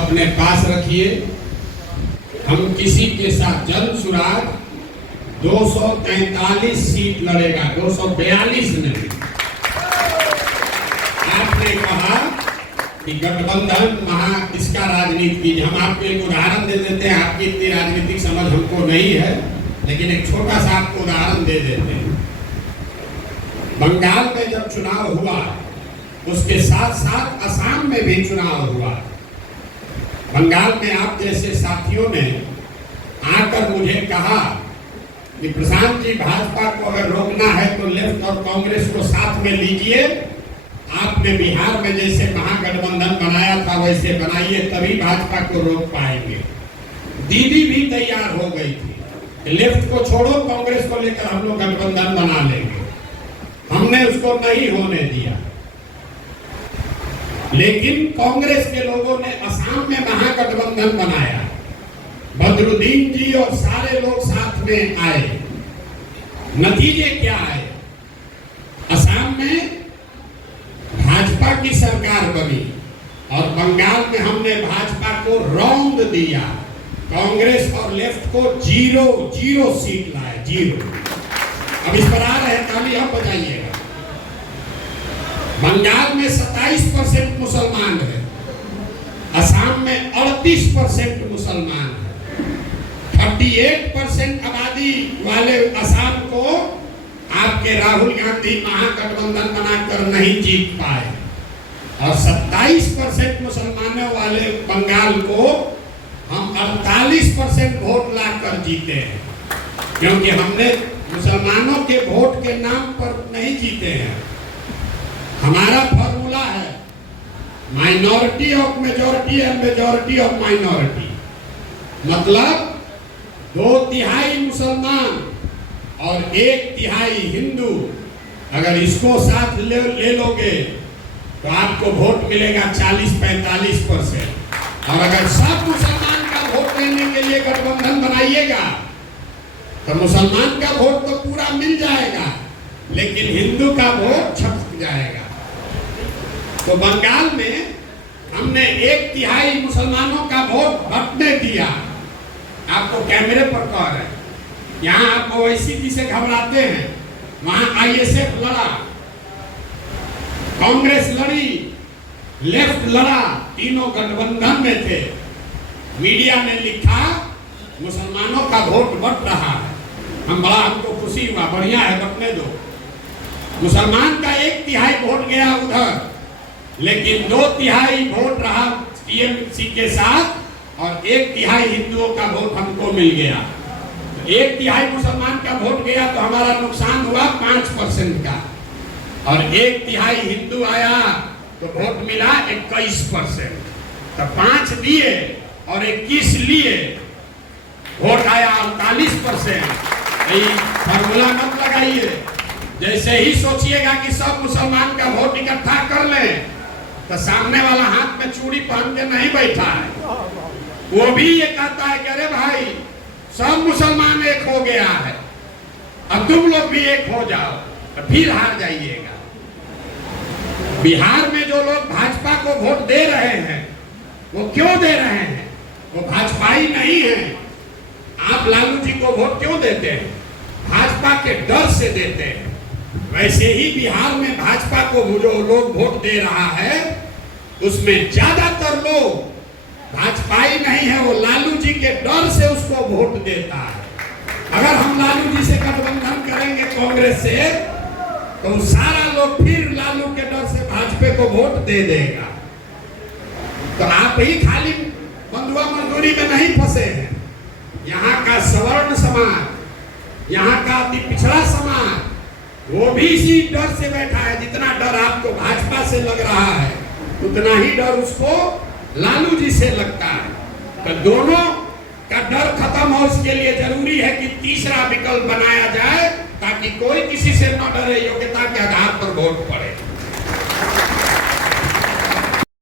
अपने पास रखिए। हम किसी के साथ जनसुराज 243 सीट लड़ेगा, 242 नहीं। आपने कहा कि गठबंधन इसका राजनीति कीजिए। हम आपको एक उदाहरण दे देते हैं, आपकी इतनी राजनीतिक समझ हमको नहीं है, लेकिन एक छोटा सा आपको उदाहरण दे देते हैं। बंगाल में जब चुनाव हुआ, उसके साथ साथ असम में भी चुनाव हुआ। बंगाल में आप जैसे साथियों ने आकर मुझे कहा कि प्रशांत जी, भाजपा को अगर रोकना है तो लेफ्ट और कांग्रेस को साथ में लीजिए। आपने बिहार में जैसे महागठबंधन बनाया था वैसे बनाइए, तभी भाजपा को रोक पाएंगे। दीदी भी तैयार हो गई थी, लेफ्ट को छोड़ो, कांग्रेस को लेकर हम लोग गठबंधन बना लेंगे। हमने उसको नहीं होने दिया, लेकिन कांग्रेस के लोगों ने असम में महागठबंधन बनाया। बदरुद्दीन जी और सारे लोग साथ में आए। नतीजे क्या आए? असम में भाजपा की सरकार बनी और बंगाल में हमने भाजपा को रौंद दिया। कांग्रेस और लेफ्ट को जीरो सीट लाए, 0। अब इस पर आ रहे हैं, ताली आप बजाइएगा। बंगाल में 27% मुसलमान है, असम में 38% मुसलमान है। 38% आबादी वाले असम को आपके राहुल गांधी महागठबंधन बनाकर नहीं जीत पाए, और 27% मुसलमानों वाले बंगाल को हम 48% वोट लाकर जीते हैं। क्योंकि हमने मुसलमानों के वोट के नाम पर नहीं जीते हैं। हमारा फॉर्मूला है minority of majority and majority of minority. मतलब 2/3 मुसलमान और 1/3 हिंदू, अगर इसको साथ ले लोगे तो आपको वोट मिलेगा 40-45%। और अगर सब मुसलमान का वोट लेने के लिए गठबंधन बनाइएगा तो मुसलमान का वोट तो पूरा मिल जाएगा, लेकिन हिंदू का वोट छप जाएगा। तो बंगाल में हमने 1/3 मुसलमानों का वोट बंटने दिया। आपको कैमरे पर कह रहे हैं, यहाँ आप ओवैसी जी से घबराते हैं, वहां आईएसएफ लड़ा, कांग्रेस लड़ी, लेफ्ट लड़ा, तीनों गठबंधन में थे। मीडिया ने लिखा मुसलमानों का वोट बट रहा है। हमको खुशी हुआ, बढ़िया है, बटने दो। मुसलमान का 1/3 वोट गया उधर, लेकिन 2/3 वोट रहा टीएमसी के साथ, और 1/3 हिंदुओं का वोट हमको मिल गया। 1/3 मुसलमान का वोट गया तो हमारा नुकसान हुआ 5% का, और 1/3 हिंदू आया तो वोट मिला 21%। तो 5 दिए और 21 लिए, वोट आया 48%। फॉर्मूला मत लगाइए। जैसे ही सोचिएगा कि सब मुसलमान का वोट इकट्ठा कर लें, तो सामने वाला हाथ में चूड़ी पहन के नहीं बैठा है, वो भी ये कहता है कि अरे भाई सब मुसलमान एक हो गया है, अब तुम लोग भी एक हो जाओ, तो फिर हार जाइएगा। बिहार में जो लोग भाजपा को वोट दे रहे हैं, वो क्यों दे रहे हैं? वो भाजपाई नहीं है। आप लालू जी को वोट क्यों देते हैं? भाजपा के डर से देते हैं। वैसे ही बिहार में भाजपा को जो लोग वोट दे रहा है, उसमें ज्यादातर लोग भाजपाई नहीं है, वो लालू जी के डर से उसको वोट देता है। अगर हम लालू जी से गठबंधन करेंगे कांग्रेस से, तो सारा लोग फिर लालू के डर से भाजपा को वोट दे देगा। तो आप ही खाली बंधुआ मजदूरी में नहीं फंसे हैं। यहाँ का सवर्ण समाज, यहाँ का अति पिछड़ा समाज, वो भी इसी डर से बैठा है। जितना डर आपको भाजपा से लग रहा है, उतना ही डर उसको लालू जी से लगता है। तो दोनों का डर खत्म हो, इसके लिए जरूरी है कि तीसरा विकल्प बनाया जाए, ताकि कोई किसी से न डरे, योग्यता के आधार पर वोट पड़े।